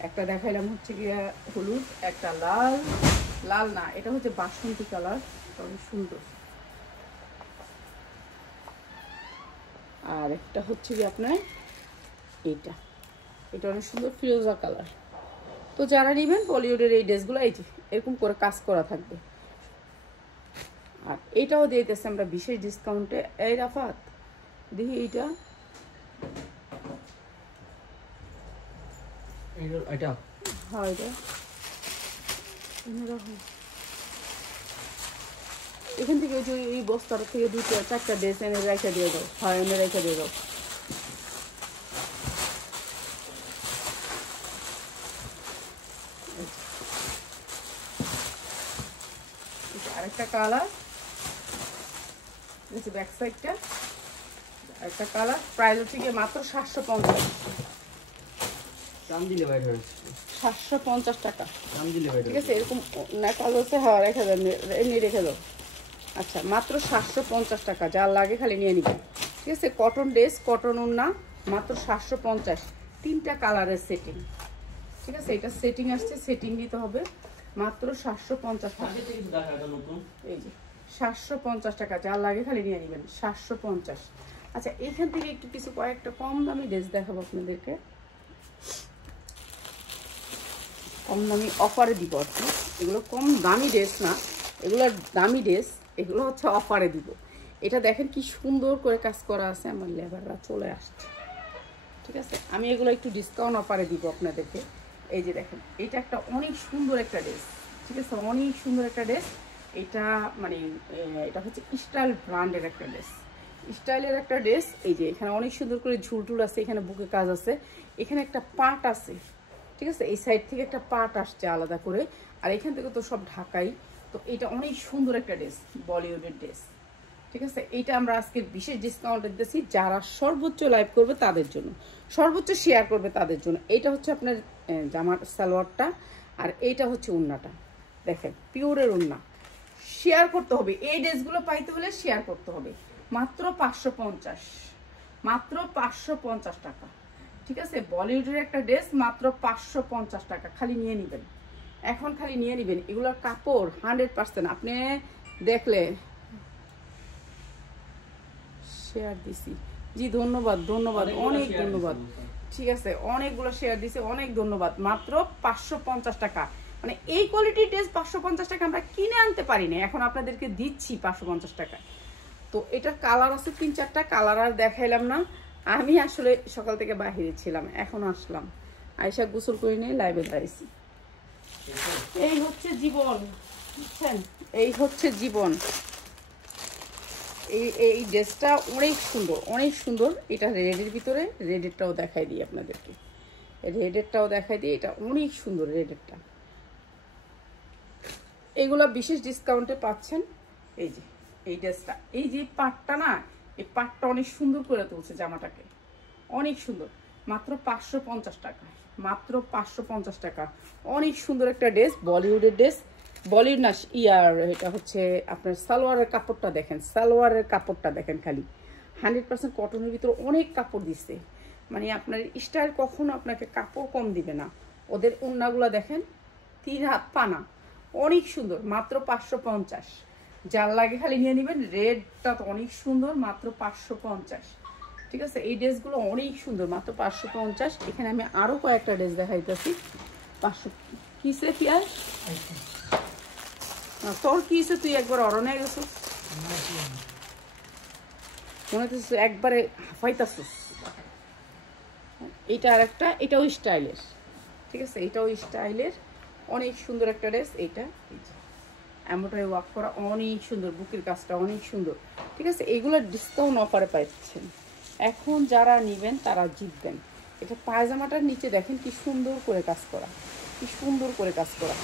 একটা দেখাইলাম হচ্ছে গিয়া হলুদ, একটা লাল, লাল না এটা হচ্ছে বাসন্তী কালার, অনেক সুন্দর। আর একটা হচ্ছে কি আপনার এটা, এটা অনেক সুন্দর ফিরোজা কালার। তো যারা নেবেন বলিউডের এই ড্রেসগুলো এই যে এরকম করে কাজ করা থাকবে। আর এটাও দিয়ে দিতেছি আমরা বিশেষ ডিসকাউন্টে। এই রাফাত দেখি এইটা, হ্যাঁ এটা এখান থেকে ওই যে এই বস্তার থেকে 2-4টা ড্রেস এনে রেখে দিয়ে দাও। হ্যাঁ, এনে রেখে দিয়ে দাও। আরেকটা কালার, ব্যাক সাইডটা আরেকটা কালার, প্রাইস হচ্ছে গিয়ে মাত্র 750। দাম দিলে বাইরে হয়েছে 750 টাকা। দাম দিলে বাইরে ঠিক আছে, এরকম না কালার হচ্ছে, হ্যাঁ রেখে দেন, এমনি রেখে দাও। আচ্ছা, মাত্র 750 টাকা, যার লাগে খালি নিয়ে নিবেন। ঠিক আছে, কটন ড্রেস, কটন ওড়না, মাত্র 750। 3টা কালারের সেটিং। ঠিক আছে, এটা সেটিং আসছে, সেটিং দিতে হবে, মাত্র 750 টাকা। আগে থেকে দেখা যায় নতুন। এই যে 750 টাকা, যার লাগে খালি নিয়ে নেবেন, 750। আচ্ছা, এখান থেকে একটু কিছু কয়েকটা কম দামি ড্রেস দেখাবো আপনাদেরকে, কম দামি অফারে দিব আর কি। এগুলো কম দামি ড্রেস না, এগুলো দামি ড্রেস, এগুলো হচ্ছে অফারে দিব। এটা দেখেন কি সুন্দর করে কাজ করা আছে, আমার লেবাররা চলে আসছে। ঠিক আছে, আমি এগুলো একটু ডিসকাউন্ট অফারে দিব আপনাদেরকে। এই যে দেখেন, এটা একটা অনেক সুন্দর একটা ড্রেস। ঠিক আছে, অনেক সুন্দর একটা ড্রেস। এটা মানে এটা হচ্ছে স্টাইল ব্র্যান্ডের একটা ড্রেস, স্টাইলের একটা ড্রেস। এই যে এখানে অনেক সুন্দর করে ঝুলটুল আছে, এখানে বুকে কাজ আছে, এখানে একটা পাট আছে। ঠিক আছে, এই সাইড থেকে একটা পাট আসছে আলাদা করে, আর এখান থেকে তো সব ঢাকাই। তো এটা অনেক সুন্দর একটা ড্রেস, বলিউডের ড্রেস। ঠিক আছে, এইটা আমরা আজকে বিশেষ ডিসকাউন্টে দিতেছি, যারা সর্বোচ্চ লাইভ করবে তাদের জন্য, সর্বোচ্চ শেয়ার করবে তাদের জন্য। এইটা হচ্ছে আপনার জামার সালোয়ারটা, আর এইটা হচ্ছে ওড়নাটা। দেখেন, পিওরের ওড়না। শেয়ার করতে হবে, এই ড্রেসগুলো পাইতে হলে শেয়ার করতে হবে। মাত্র 550, মাত্র 550 টাকা। ঠিক আছে, বলিউডের একটা ড্রেস, মাত্র 550 টাকা, খালি নিয়ে নেবেন, এখন খালি নিয়ে নেবেন। এগুলোর কাপড় 100%। আপনি দেখলে শেয়ার দিছি, জি ধন্যবাদ, ধন্যবাদ, অনেক ধন্যবাদ। ঠিক আছে, অনেকগুলো শেয়ার দিছে, অনেক ধন্যবাদ। মাত্র 550 টাকা, মানে এই কোয়ালিটির ড্রেস 550 টাকা আমরা কিনে আনতে পারি না, এখন আপনাদেরকে দিচ্ছি 550 টাকায়। তো এটার কালার আছে 3-4টা, কালার আর দেখাইলাম না। আমি আসলে সকাল থেকে বাহিরে ছিলাম, এখন আসলাম, আয়সা গোসল করে নিয়ে লাইভে দাঁড়িয়েছি। এই হচ্ছে জীবন, বুঝছেন, এই হচ্ছে জীবন। এই ড্রেসটা অনেক সুন্দর, অনেক সুন্দর। এটা রেডের ভিতরে, রেডেরটাও দেখাই দিই আপনাদেরকে, রেডেরটাও দেখাই দিই, এটা অনেক সুন্দর রেডেরটা। এগুলো বিশেষ ডিসকাউন্টে পাচ্ছেন। এই যে এই ড্রেসটা, এই যে পাটটা না, এই পাটটা অনেক সুন্দর করে তুলছে জামাটাকে, অনেক সুন্দর। মাত্র 550 টাকা, মাত্র 550 টাকা। অনেক সুন্দর একটা ড্রেস, বলিউডের ড্রেস, বলিউড না ইয়ার, এটা হচ্ছে আপনার সালোয়ারের কাপড়টা দেখেন, সালোয়ারের কাপড়টা দেখেন, খালি 100% কটনের ভিতরে অনেক কাপড় দিচ্ছে। মানে আপনার স্টাইল কখনো আপনাকে কাপড় কম দিবে না। ওদের ওড়নাগুলো দেখেন, 3 হাত পানা, অনেক সুন্দর, মাত্র 550। যার লাগে খালি নিয়ে নেবেন। রেডটা তো অনেক সুন্দর, মাত্র 550। ঠিক আছে, এই ড্রেসগুলো অনেক সুন্দর, মাত্র 550। এখানে আমি আরো কয়েকটা ড্রেস দেখাইতেছি। 500 কিসে পিয়াজ, তোর কিসে তুই একবার অরণে গেছিস, মনে হচ্ছে একবারে হাফাইতাছিস। এটা আর একটা, এটাও স্টাইলের। ঠিক আছে, এটাও স্টাইলের, অনেক সুন্দর একটা ড্রেস। এইটা এমনটাই ওয়ার্ক করা, অনেক সুন্দর, বুকের কাজটা অনেক সুন্দর। ঠিক আছে, এইগুলো ডিসকাউন্ট অফারে পাচ্ছেন, এখন যারা নেবেন তারা জিতবেন। এটা পায়জামাটার নিচে দেখেন কি সুন্দর করে কাজ করা, কি সুন্দর করে কাজ করা।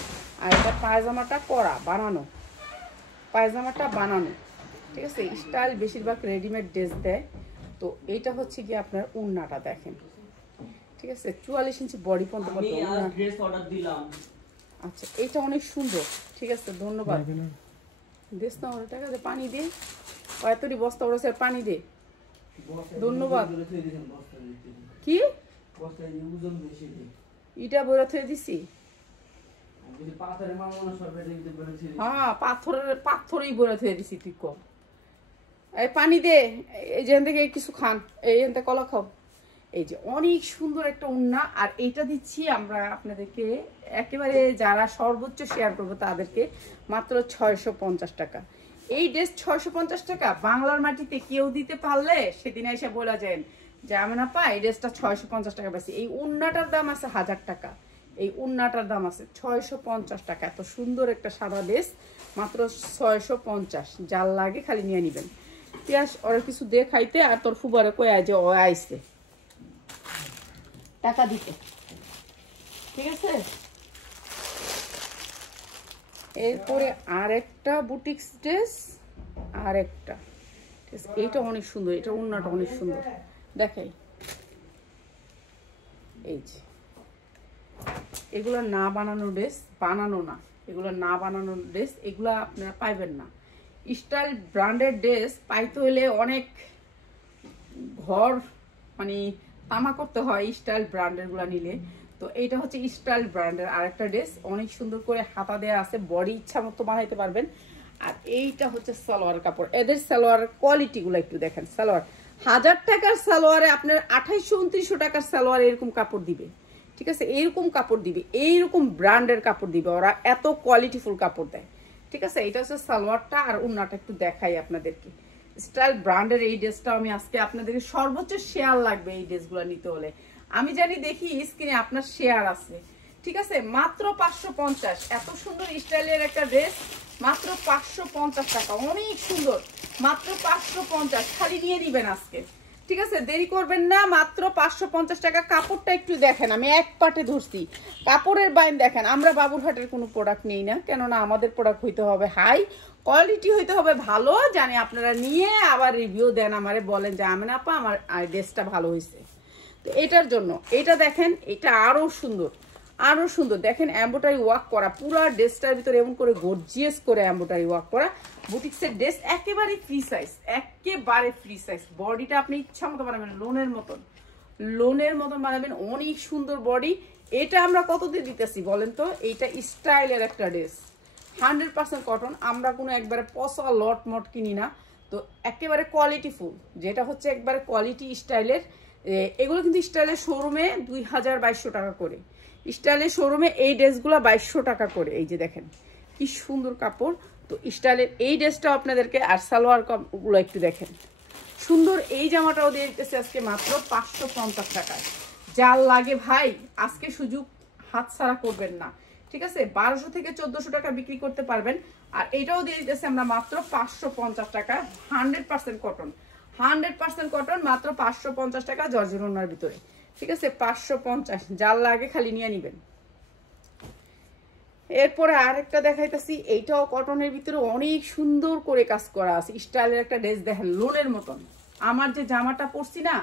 আর এটা পায়জামাটা করা, বানানো, পায়জামাটা বানানো। ঠিক আছে, স্টাইল বেশিরভাগ রেডিমেড ড্রেস দেয়। তো এইটা হচ্ছে কি আপনার ওড়নাটা দেখেন। ঠিক আছে, 44 ইঞ্চি বডি পর্যন্ত ড্রেস অর্ডার দিলাম। আচ্ছা, এটা অনেক সুন্দর। ঠিক আছে, ধন্যবাদ। দেশ না ওর টাকা দে, পানি দে, কয়েকটি বস্তা ওড়েছে, পানি দে, ধন্যবাদ। কি ইটা বইরা থয়ে দিছি, হ্যাঁ পাথরেই বইরা থয়ে দিছি। তুই কম এই পানি দে, এই যেখান থেকে কিছু খান, এইখান থেকে কলা খাও। এই যে অনেক সুন্দর একটা ওড়না, আর এইটা দিচ্ছি আমরা আপনাদেরকে একেবারে যারা সর্বোচ্চ শেয়ার করবো তাদেরকে মাত্র 650 টাকা। এই ড্রেস 650 টাকা বাংলার মাটিতে কেউ দিতে পারলে সেদিন এসে বলা যায় যে আমি না পাই, এই ড্রেসটা 650 টাকা পাইছি। এই ওড়নাটার দাম আছে 1000 টাকা, এই ওড়নাটার দাম আছে 650 টাকা। এত সুন্দর একটা সাদা ড্রেস মাত্র 650। যার লাগে খালি নিয়ে নিবেন। পেঁয়াজ ওরা কিছু দিয়ে খাইতে, আর তোর ফুবারে কয়ে যে ও আইসে টাকা দিতে। ঠিক আছে, এরপরে আরেকটা বুটিক্স ড্রেস, আরেকটা এইটা অনেক সুন্দর, এটা ওড়নাটা অনেক সুন্দর দেখাই। এই যে এগুলো না বানানো ড্রেস, বানানো না, এগুলো না বানানো ড্রেস, এগুলো আপনারা পাইবেন না। স্টাইল ব্র্যান্ডেড ড্রেস পাইতে হলে অনেক ঘর মানে তামা করতে হয় স্টাইল ব্র্যান্ডের গুলা নিলে। তো এইটা হচ্ছে স্টাইল ব্র্যান্ডের আরেকটা ড্রেস, অনেক সুন্দর করে হাতা দেওয়া আছে, বডি ইচ্ছা মতো বানাইতে পারবেন। আর এইটা হচ্ছে সালোয়ার কাপড়, এদের সালোয়ারের কোয়ালিটি গুলো একটু দেখেন। সালোয়ার 1000 টাকার সালোয়ারে আপনার 2800-2900 টাকার সালোয়ার এরকম কাপড় দিবে, ঠিক আছে, এইরকম কাপড় দিবে, এইরকম ব্র্যান্ডের কাপড় দিবে ওরা, এত কোয়ালিটিফুল কাপড় দেয়, ঠিক আছে। এটা হচ্ছে সালোয়ারটা। আর ওড়নাটা একটু দেখাই আপনাদেরকে। স্টাইল ব্র্যান্ডের এই ড্রেসটা আমি আজকে আপনাদেরকে সর্বোচ্চ শেয়ার লাগবে এই ড্রেসগুলো নিতে হলে। আমি জানি দেখি স্ক্রিনে আপনার শেয়ার আছে, ঠিক আছে। মাত্র 550, এত সুন্দর স্টাইলের একটা ড্রেস মাত্র 550 টাকা, অনেক সুন্দর, মাত্র 550, খালি নিয়ে নিবেন আজকে, ঠিক আছে, দেরি করবেন না। মাত্র 550 টাকা। কাপড়টা একটু দেখেন, আমি এক পাটে ধরছি, কাপড়ের বাইন দেখেন। আমরা বাবুরহাটের কোনো প্রোডাক্ট নেই না, কেননা আমাদের প্রোডাক্ট হইতে হবে হাই কোয়ালিটি, হইতে হবে ভালো, জানি আপনারা নিয়ে আবার রিভিউ দেন, আমারে বলেন যে আমেনা আপা আমার ড্রেসটা ভালো হয়েছে। তো এটার জন্য এটা দেখেন, এটা আরো সুন্দর, আরো সুন্দর দেখেন, এমব্রয়ডারি ওয়ার্ক করা পুরো ড্রেসটার ভিতরে, এমন করে গর্জিয়াস করে এমব্রয়ডারি ওয়ার্ক করা বুটিক্সের ড্রেস, একেবারে ফ্রি সাইজ, একেবারে ফ্রি সাইজ। বডিটা আপনি ইচ্ছা মতো বানাবেন, লোনের মতন বানাবেন, অনেক সুন্দর বডি। এটা আমরা কত দিয়ে দিতেছি বলেন তো? এইটা স্টাইলের একটা ড্রেস, 100% কটন, আমরা কোনো একবারে পসা লট মট কিনি না, তো একেবারে কোয়ালিটি ফুল, যেটা হচ্ছে একবারে কোয়ালিটি স্টাইলের। এগুলো কিন্তু স্টাইলের শোরুমে 2200 টাকা করে, স্টাইলের শোরুমে এই ড্রেসগুলো 2200 টাকা করে। এই যে দেখেন কি সুন্দর কাপড়। তো স্টাইলের এই ড্রেসটাও আপনাদেরকে, আর সালোয়ার গুলো একটু দেখেন সুন্দর। এই জামাটাও দিয়ে দিতেছে আজকে মাত্র 550 টাকায়। যার লাগে ভাই আজকে সুযোগ হাতছাড়া করবেন না, ঠিক আছে। 1200 থেকে 1400 টাকা বিক্রি করতে পারবেন। আর এটাও দিয়ে দিতেছে আমরা মাত্র 550 টাকা, 100% কটন, 100% কটন, মাত্র 550 টাকা জর্জেট ওড়নার ভিতরে, ঠিক আছে। 550, যার লাগে খালি নিয়ে নিবেন। এরপরে আরেকটা দেখাইতেছি, এইটাও কটনের ভিতরে অনেক সুন্দর করে কাজ করা আছে, স্টাইলের একটা ড্রেস দেখেন, লোনের মতন। আমার যে জামাটা পরছি না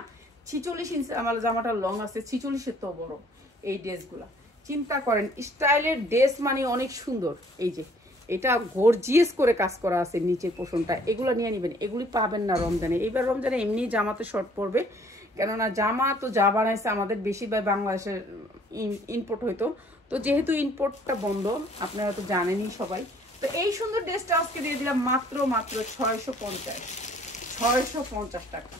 46 ইঞ্চি, আমার জামাটা লং আছে, 46-এর তো বড় এই ড্রেসগুলা। চিন্তা করেন স্টাইলের ড্রেস মানে অনেক সুন্দর। এই যে এটা গর্জিয়াস করে কাজ করা আছে নিচের পোষণটা, এগুলো নিয়ে নেবেন, এগুলি পাবেন না রমজানে। এইবার রমজানে এমনি জামাতে শর্ট পড়বে, কেননা জামা তো যা বানাইছে আমাদের বেশিরভাগ বাংলাদেশের ইম্পোর্ট হইতো, তো যেহেতু ইম্পোর্টটা বন্ধ আপনারা তো জানেনই সবাই। তো এই সুন্দর ড্রেসটা আজকে দিয়ে দিলাম মাত্র 650 টাকা,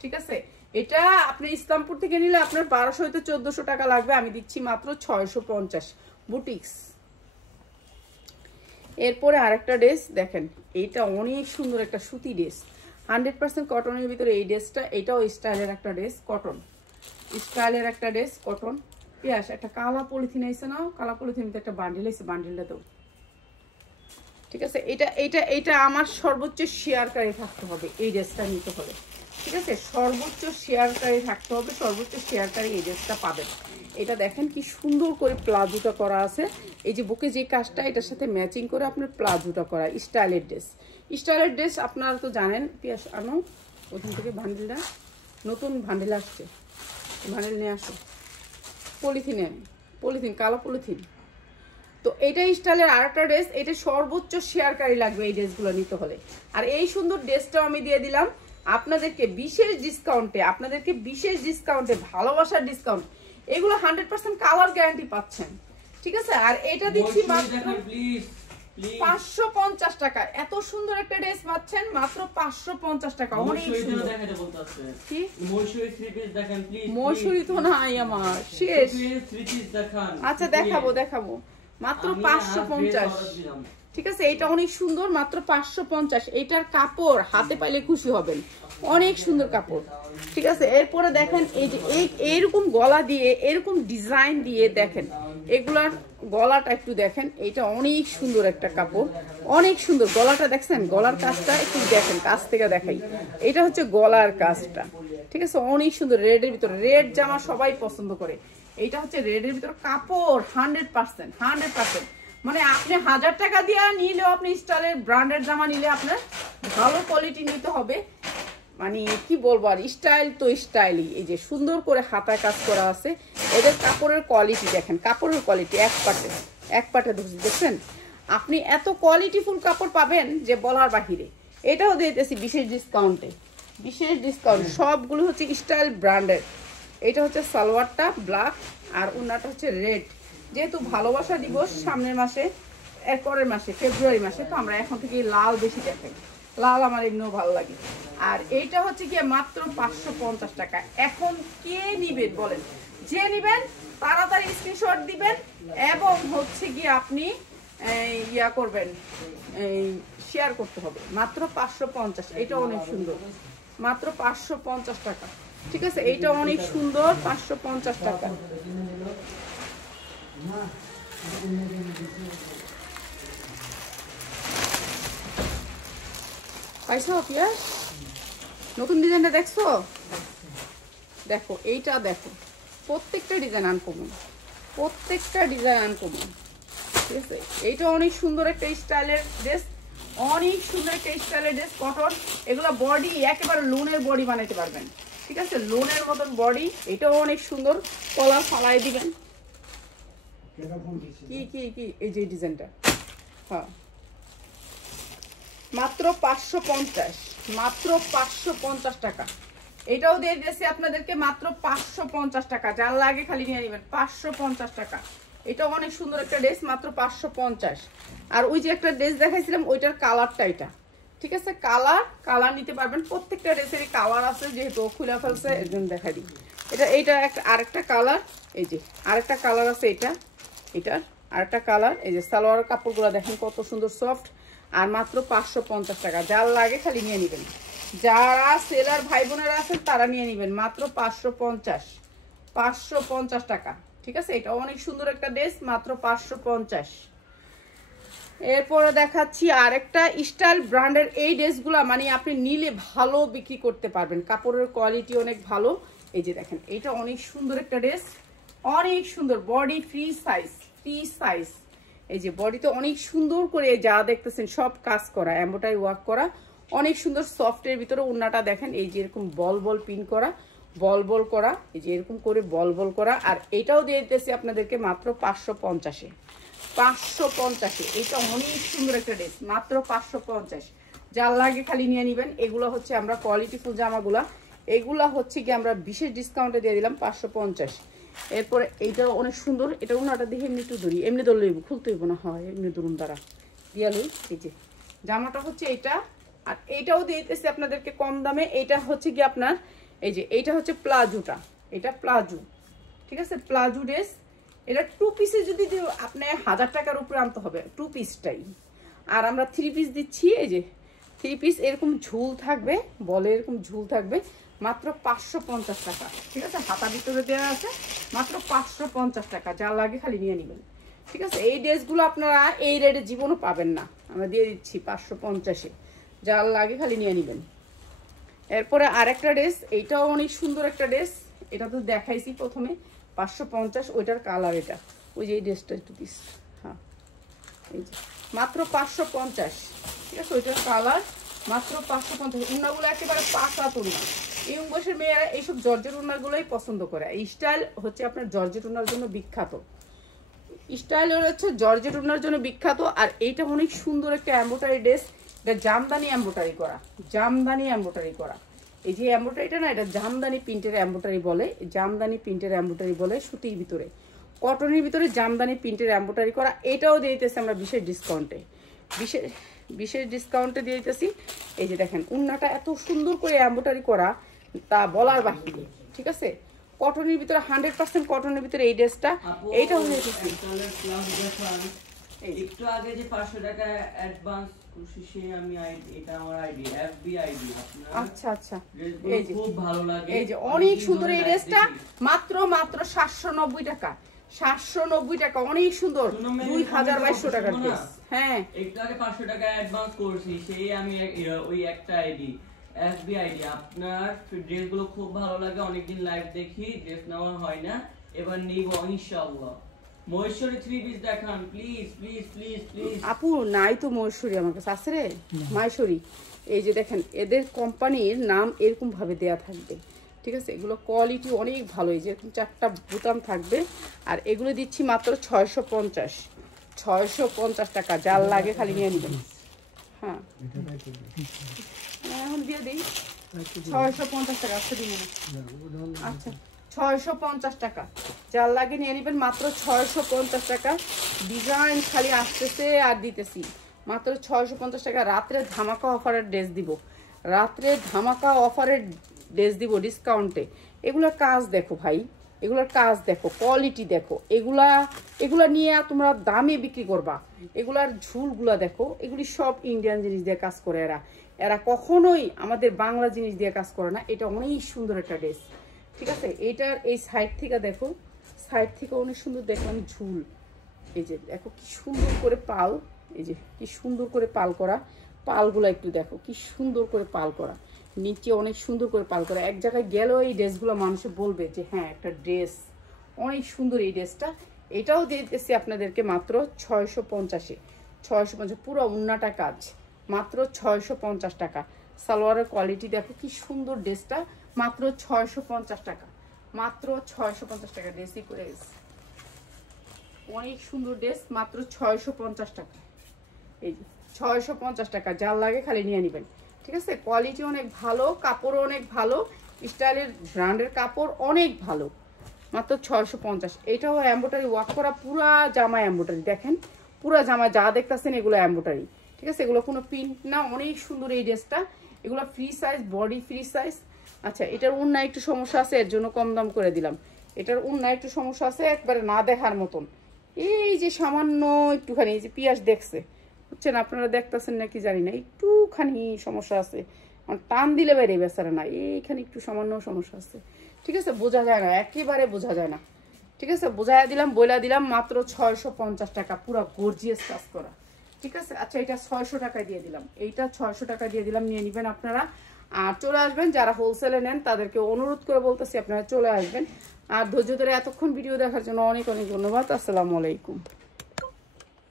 ঠিক আছে। এটা আপনি ইসলামপুর থেকে নিলে আপনার 1200 হইতে 1400 টাকা লাগবে, আমি দিচ্ছি মাত্র 650 বুটিক্স। এরপরে আরেকটা ড্রেস দেখেন, এইটা অনেক সুন্দর একটা সুতি ড্রেস, 100% কটনের ভিতরে এই ড্রেসটা। এটাও স্টাইলের একটা ড্রেস, কটন স্টাইলের একটা ড্রেস, কটন। পিয়াস একটা কালা পলিথিন আইছে না, কালা পলিথিন একটা বান্ডিল আইছে, বান্ডিলটা দাও, ঠিক আছে। এটা আমার সর্বোচ্চ শেয়ারকারী থাকতে হবে এই ড্রেসটা নিতে হলে, ঠিক আছে। সর্বোচ্চ শেয়ারকারী থাকতে হবে, সর্বোচ্চ শেয়ারকারী এই ড্রেসটা পাবেন। এটা দেখেন কি সুন্দর করে প্লাজোটা করা আছে, এই যে বুকে যে কাজটা এটার সাথে ম্যাচিং করে আপনার প্লাজোটা করা, স্টাইলের ড্রেস। স্টাইলের ড্রেস আপনারা তো জানেন। পিয়াস আনো ওখান থেকে বান্ডিলটা, নতুন বান্ডিল আসছে, বান্ডিল নিয়ে আসো। পলিথিন কালো পলিথিন। তো এটা স্টাইলের আরেকটা ড্রেস, এটা সর্বোচ্চ শেয়ারকারী লাগবে এই ড্রেসগুলো নিতে হলে। আর এই সুন্দর ড্রেসটাও আমি দিয়ে দিলাম আপনাদেরকে বিশেষ ডিসকাউন্টে, ভালোবাসার ডিসকাউন্ট। এগুলো 100% কালার গ্যারান্টি পাচ্ছেন, ঠিক আছে। আর এটা দিচ্ছি মাত্র 550 টাকা। এত সুন্দর একটা ড্রেস পাচ্ছেন মাত্র 550 টাকা, অনেক সুন্দর। কি ময়ূরী তো নাই আমার, শেষ। আচ্ছা দেখাবো মাত্র 550, ঠিক আছে। এটা অনেক সুন্দর, মাত্র 550। এটার কাপড় হাতে পাইলে খুশি হবেন, অনেক সুন্দর কাপড়, ঠিক আছে। এরপরে দেখেন এই যে এইরকম গলা দিয়ে, এরকম ডিজাইন দিয়ে দেখেন, এগুলার গলাটা একটু দেখেন, এটা অনেক সুন্দর একটা কাপড়, অনেক সুন্দর। গলাটা দেখছেন, গলার কাজটা একটু দেখেন, কাছ থেকে দেখাই। এটা হচ্ছে গলার কাজটা, ঠিক আছে, অনেক সুন্দর। রেডের ভিতরে, রেড জামা সবাই পছন্দ করে। এইটা হচ্ছে রেডের ভিতরে, কাপড় 100%, মানে আপনি 1000 টাকা দিয়ে নিলেও আপনি স্টাইলের ব্র্যান্ডের জামা নিলে আপনার ভালো কোয়ালিটি নিতে হবে। মানে কি বলবো আর, স্টাইল তো স্টাইলই। এই যে সুন্দর করে হাতায় কাজ করা আছে, এদের কাপড়ের কোয়ালিটি দেখেন, কাপড়ের কোয়ালিটি এক পাটে দেখছেন আপনি, এত কোয়ালিটিফুল কাপড় পাবেন যে বলার বাহিরে। এটাও দিতেছি বিশেষ ডিসকাউন্ট, সবগুলো হচ্ছে স্টাইল ব্র্যান্ডের। এটা হচ্ছে সালোয়ারটা ব্ল্যাক আর ওনাটা হচ্ছে রেড। যেহেতু ভালোবাসা দিবস সামনের মাসে, এরপরের মাসে ফেব্রুয়ারি মাসে, তো আমরা এখন থেকে লাল বেশি দেখাই, লাল আমার এমনিও ভালো লাগে। আর এইটা হচ্ছে গিয়ে মাত্র 550 টাকা। এখন কে নিবেন বলেন? যে নিবেন তাড়াতাড়ি স্ক্রিনশট দিবেন এবং হচ্ছে গিয়ে আপনি ইয়া করবেন, শেয়ার করতে হবে। মাত্র 550, এটা অনেক সুন্দর, মাত্র 550 টাকা। ঠিক আছে, এইটা অনেক সুন্দর, 550 টাকা। পাইছো পিয়াস? নতুন ডিজাইনটা দেখছো? দেখো এইটা, দেখো প্রত্যেকটা ডিজাইন আনকমন, ঠিক আছে। এইটা অনেক সুন্দর একটা স্টাইলের ড্রেস, কটন। এগুলো বডি একেবারে লোনের বডি বানাইতে পারবেন, ঠিক আছে, লোনের মতন বডি। এটাও অনেক সুন্দর, কলার ফালাই দিবেন। কি এই যে ডিজাইনটা, হ্যাঁ মাত্র 550 টাকা। এটাও দিয়ে দিয়েছি আপনাদেরকে মাত্র 550 টাকা। যার লাগে খালি নিয়ে নেবেন, 550 টাকা। এটা অনেক সুন্দর একটা ড্রেস, মাত্র 550। আর ওই যে একটা ড্রেস দেখাইছিলাম ওইটার কালারটা এটা, ঠিক আছে, কালার নিতে পারবেন। প্রত্যেকটা ড্রেসেরই কালার আছে, যেহেতু খুলে ফেলছে এর জন্য দেখাই দিই। এইটা আরেকটা কালার, এই যে আরেকটা কালার আছে, এটার আরেকটা কালার। এই যে সালোয়ার কাপড়গুলো দেখেন কত সুন্দর সফট, আর মাত্র 550 টাকা। যার লাগে খালি নিয়ে নেবেন, যারা সেলার ভাই বোনেরা আছেন তারা নিয়ে নেবেন, মাত্র 550 টাকা। ঠিক আছে, এটা অনেক সুন্দর একটা ড্রেস, মাত্র 550। এরপরে দেখাচ্ছি আরেকটা স্টাইল ব্র্যান্ডের এই ড্রেসগুলো, মানে আপনি নিলে ভালো বিক্রি করতে পারবেন, কাপড়ের কোয়ালিটি অনেক ভালো। এই যে দেখেন, এটা অনেক সুন্দর একটা ড্রেস, অনেক সুন্দর বডি, ফ্রি সাইজ। এই যে বডিতে অনেক সুন্দর করে যা দেখতেছেন সব কাজ করা, এমব্রয়ডারি ওয়ার্ক করা, অনেক সুন্দর সফটের ভিতরে। ওন্নাটা দেখেন, এই যে এরকম বল পিন করা, বল করা, এই যে এরকম করে বল করা। আর এটাও দিয়ে দিতেছি আপনাদেরকে মাত্র 550-এ। এটা অনেক সুন্দর একটা ড্রেস, মাত্র 550। যার লাগে খালি নিয়ে নেবেন। এগুলো হচ্ছে আমরা কোয়ালিটিফুল জামাগুলা, এগুলা হচ্ছে কি আমরা বিশেষ ডিসকাউন্টে দিয়ে দিলাম 550। এরপরে এইটাও অনেক সুন্দর, এটা ওনাটা দেখে এমনি একটু ধরি, এমনি ধরলে খুলতে হইব না, হয় এমনি ধরুন দ্বারা দিয়ালই। এই যে জামাটা হচ্ছে এইটা, আর এইটাও দিয়ে দিতেছি আপনাদেরকে কম দামে। এইটা হচ্ছে কি আপনার, এই যে এইটা হচ্ছে প্লাজোটা, এটা প্লাজো, ঠিক আছে, প্লাজো ড্রেস। এটা 2 পিসে যদি আপনি 1000 টাকার উপরে আনতে হবে 2 পিসটাই। আর আমরা 3 পিস দিচ্ছি, এই যে 3 পিস এরকম ঝুল থাকবে, বলে এরকম ঝুল থাকবে, মাত্র 550 টাকা। ঠিক আছে, হাতা ভিতরে দেওয়া আছে, মাত্র 550 টাকা। যার লাগে খালি নিয়ে নেবেন, ঠিক আছে। এই ড্রেসগুলো আপনারা এই রেটে জীবনও পাবেন না, আমরা দিয়ে দিচ্ছি 550-এ। যার লাগে খালি নিয়ে নেবেন। এরপরে আরেকটা ড্রেস, এইটাও অনেক সুন্দর একটা ড্রেস, এটা তো দেখাইছি প্রথমে 550। ওইটার কালার এটা, ওই যে এই ড্রেসটা 2 পিস, হ্যাঁ এই যে মাত্র 550, ঠিক আছে। ওইটার কালার মাত্র 550। উন্নাগুলো একেবারে পাকা তুলনা। এই বয়সের মেয়েরা এইসব জর্জেট উন্নাগুলোই পছন্দ করে। এই স্টাইল হচ্ছে আপনার জর্জেট উন্নার জন্য বিখ্যাত, স্টাইল হচ্ছে জর্জেট উন্নার জন্য বিখ্যাত। আর এইটা অনেক সুন্দর একটা এমব্রয়ডারি ড্রেস, এটা জামদানি এমব্রয়ডারি করা, এই যে এমব্রয়ডারিটা না, এটা জামদানি প্রিন্টের এমব্রয়ডারি বলে, সুতির ভিতরে, কটনের ভিতরে জামদানি প্রিন্টের এমব্রয়ডারি করা। এটাও দিয়ে দিতেছি আমরা বিশেষ ডিসকাউন্টে দিয়ে দিতেছি। এই যে দেখেন, উন্নাটা এত সুন্দর করে এমব্রয়ডারি করা, তা বলার বাহিরে, ঠিক আছে। কটনের ভিতরে 100% কটনের ভিতরে এই ড্রেসটা, এইটা হয়ে গেছে। একটু আগে যে 500 টাকা অ্যাডভান্স করছি, সেই আমি এটা আমার আইডি, এফবি আইডি আপনার। আচ্ছা, এই যে খুব ভালো লাগে, এই যে অনেক সুন্দর এই ড্রেসটা, মাত্র 790 টাকা। 790 টাকা, অনেক সুন্দর, 2200 টাকার ড্রেস। হ্যাঁ, একটু আগে 500 টাকা অ্যাডভান্স করছি, সেই আমি ওই একটা আইডি, এফবি আইডি। আপনার ড্রেসগুলো খুব ভালো লাগে, অনেকদিন লাইভ দেখি, ড্রেস নেওয়া হয় না, এবার নিব ইনশাআল্লাহ। মহেশ্বরী 3 পিস দেখান প্লিজ প্লিজ প্লিজ প্লিজ। আপু নাই তো মহেশ্বরী আমার কাছে আছে রে, মাহেশ্বরী। এই যে দেখেন এদের কোম্পানির নাম এরকম ভাবে দেয়া থাকবে, ঠিক আছে? এগুলো কোয়ালিটি অনেক ভালো, এই যে এরকম 4টা বোতাম থাকবে। আর এগুলো দিচ্ছি মাত্র 650 টাকা, যার লাগে খালি নিয়ে নেবেন। হ্যাঁ এখন দিয়ে দিই 650 টাকা। আচ্ছা 650 টাকা, যার লাগে নিয়ে নেবেন মাত্র 650 টাকা। ডিজাইন খালি আসতেছে আর দিতেছি মাত্র 650 টাকা। রাত্রে ধামাকা অফারের ড্রেস দিব, রাত্রে ধামাকা অফারের ড্রেস দিব ডিসকাউন্টে। এগুলোর কাজ দেখো ভাই, এগুলোর কাজ দেখো, কোয়ালিটি দেখো। এগুলা নিয়ে তোমরা দামে বিক্রি করবা। এগুলার ঝুলগুলা দেখো, এগুলি সব ইন্ডিয়ান জিনিস দিয়ে কাজ করে এরা কখনোই আমাদের বাংলা জিনিস দিয়ে কাজ করে না। এটা অনেক সুন্দর একটা ড্রেস, ঠিক আছে? এটার এই সাইড থেকে দেখো, সাইড থেকে অনেক সুন্দর দেখলাম ঝুল। এই যে দেখো কি সুন্দর করে পাল, এই যে কি সুন্দর করে পাল করা, পালগুলো একটু দেখো কি সুন্দর করে পাল করা, নিচে অনেক সুন্দর করে পাল করা। এক জায়গায় গেলেও এই ড্রেসগুলো মানুষে বলবে যে হ্যাঁ একটা ড্রেস, অনেক সুন্দর এই ড্রেসটা। এটাও দিতেছি আপনাদেরকে মাত্র 650 পুরো উন্নাটা কাজ, মাত্র 650 টাকা। সালোয়ারের কোয়ালিটি দেখো কি সুন্দর ড্রেসটা, মাত্র 650 টাকা, মাত্র 650 টাকা। ড্রেসই করে অনেক সুন্দর ড্রেস, মাত্র 650 টাকা। এই 650 টাকা, যার লাগে খালি নিয়ে নেবেন, ঠিক আছে? কোয়ালিটি অনেক ভালো, কাপড়ও অনেক ভালো, স্টাইলের ব্র্যান্ডের কাপড় অনেক ভালো, মাত্র 650। এটাও এমব্রয়ডারি ওয়ার্ক করা, পুরা জামা এমব্রয়ডারি। দেখেন পুরা জামা যা দেখতেছেন এগুলো এমব্রয়ডারি, ঠিক আছে? এগুলো কোনো প্রিন্ট না, অনেক সুন্দর এই ড্রেসটা। এগুলো free size, body free size. আচ্ছা এটার উন্না একটু সমস্যা আছে, এর জন্য কম দাম করে দিলাম। এটার উন্না একটু সমস্যা আছে, একবারে না দেখার মতন। এই যে সামান্য একটুখানি, এই যে পিয়াস দেখছে, বুঝছেন? আপনারা দেখতেছেন নাকি জানি না, একটুখানি সমস্যা আছে, টান দিলে বাইরে বেচারা না, এইখানে একটু সামান্য সমস্যা আছে, ঠিক আছে? বোঝা যায় না, একেবারে বোঝা যায় না, ঠিক আছে? বোঝাইয়া দিলাম, বইলা দিলাম, মাত্র 650 টাকা, পুরো গর্জিয়াস কাজ করা, ঠিক আছে? আচ্ছা এটা 600 টাকায় দিয়ে দিলাম, এইটা 600 টাকা দিয়ে দিলাম, নিয়ে নেবেন আপনারা। আর চলে আসবেন যারা হোলসেলে নেন তাদেরকে অনুরোধ করে বলতেছি আপনারা চলে আসবেন। আর ধৈর্য ধরে এতক্ষণ ভিডিও দেখার জন্য অনেক অনেক ধন্যবাদ। আসসালামু আলাইকুম।